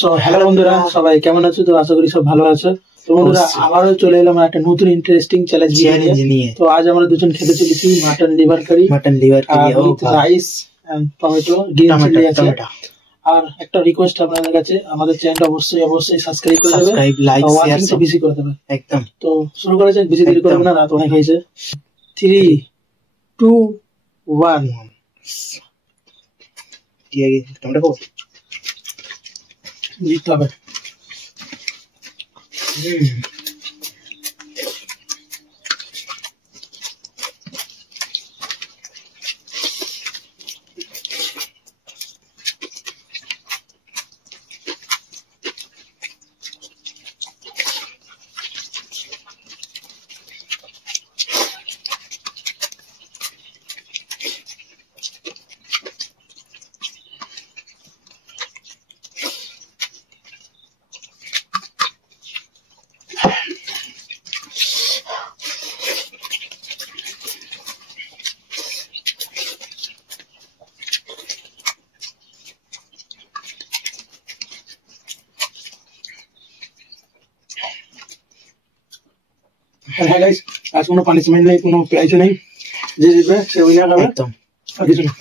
So hello বন্ধুরা, সবাই কেমন আছো? তো আশা করি সব ভালো আছো। তো বন্ধুরা, আবারও চলে এলাম একটা নতুন ইন্টারেস্টিং চ্যালেঞ্জ নিয়ে। তো আজ আমরা দুজন খেতে চলেছি mutton liver curry, rice and tomato, green chilli আছে। আর একটা রিকোয়েস্ট আপনাদের কাছে, আমাদের চ্যানেলটা অবশ্যই সাবস্ক্রাইব করে দেবেন, লাইক শেয়ার তো বেশি করে দেবেন একদম। তো শুরু করা যাক, বেশি দেরি করব না, রাত অনেক হয়েছে। 3 2 1 কি আগে টমেটো জিততে হবে। হ্যাঁ গাইস, আজ কোনো পানিশমেন্ট নেই, কোনো প্রাইজ নেই, যে জিতবে সে উইনার হবে একদম, আর কিছু না।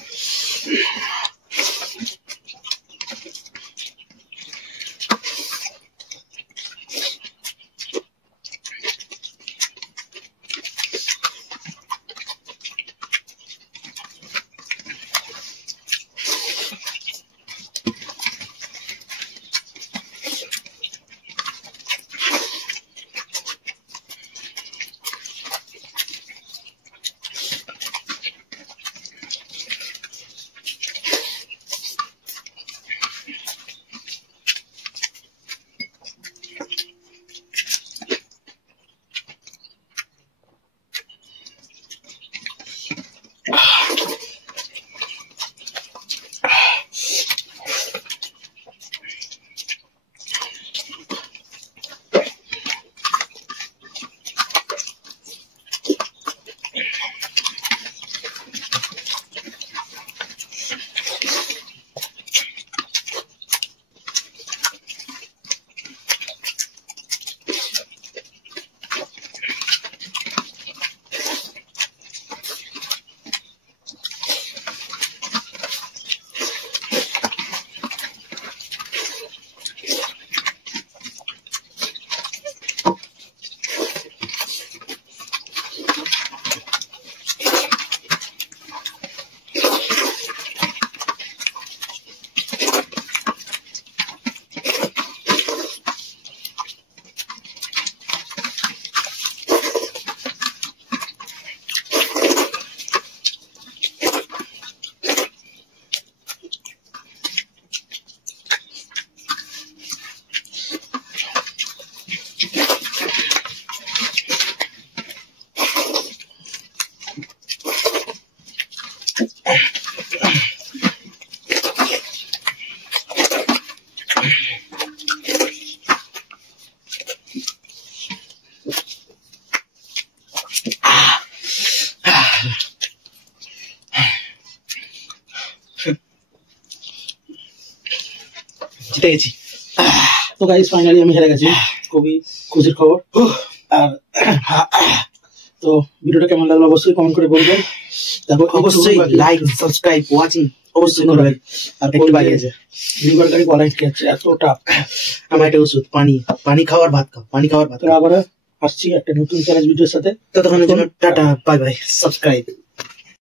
জিতে গেছি। তো গাইস, ফাইনালি আমি হেরে গেছি, খুবই খুশির খবর। আর তো ভিডিওটা কেমন লাগলো অবশ্যই কমেন্ট করে বলবেন, তারপর অবশ্যই লাইক সাবস্ক্রাইব ওয়াচিং অবশ্যই করবেন। আর একটু বাইরে আছে লিভার কারি বলাই খেয়েছে, এত টাফ। আমার একটা ওষুধ, পানি খাওয়ার ভাত খাও, পানি খাওয়ার ভাত। আবার আসছি একটা নতুন চ্যালেঞ্জ ভিডিওর সাথে, ততক্ষণের জন্য টাটা, বাই বাই, সাবস্ক্রাইব।